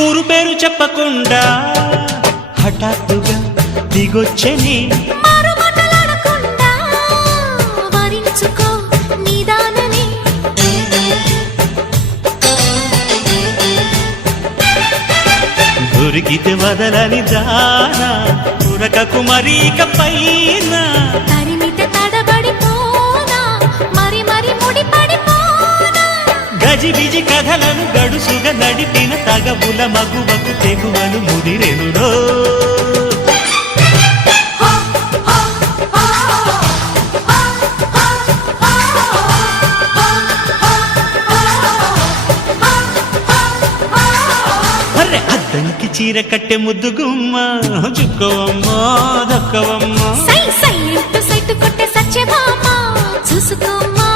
ఊరు పేరు చెప్పకుండా హఠాత్తుగా దిగొచ్చని దొరికితే వదలని దానా ఉరకకు మరీక పైన తరిమితే తడబడిపోనా మరి మరి ముడిపడిపోనా గజిబిజి కథలను గడుసుగా నడిపిన తగవుల మగువకు తెగువను ముదిరెనురో అద్దంకి చీర కట్టె ముద్దు గుమ్మ చుక్కవమ్మా దక్కవమ్మా సై సై ఇంటూ సైటు కొట్టే సత్యభామ చూసుకోమ్మా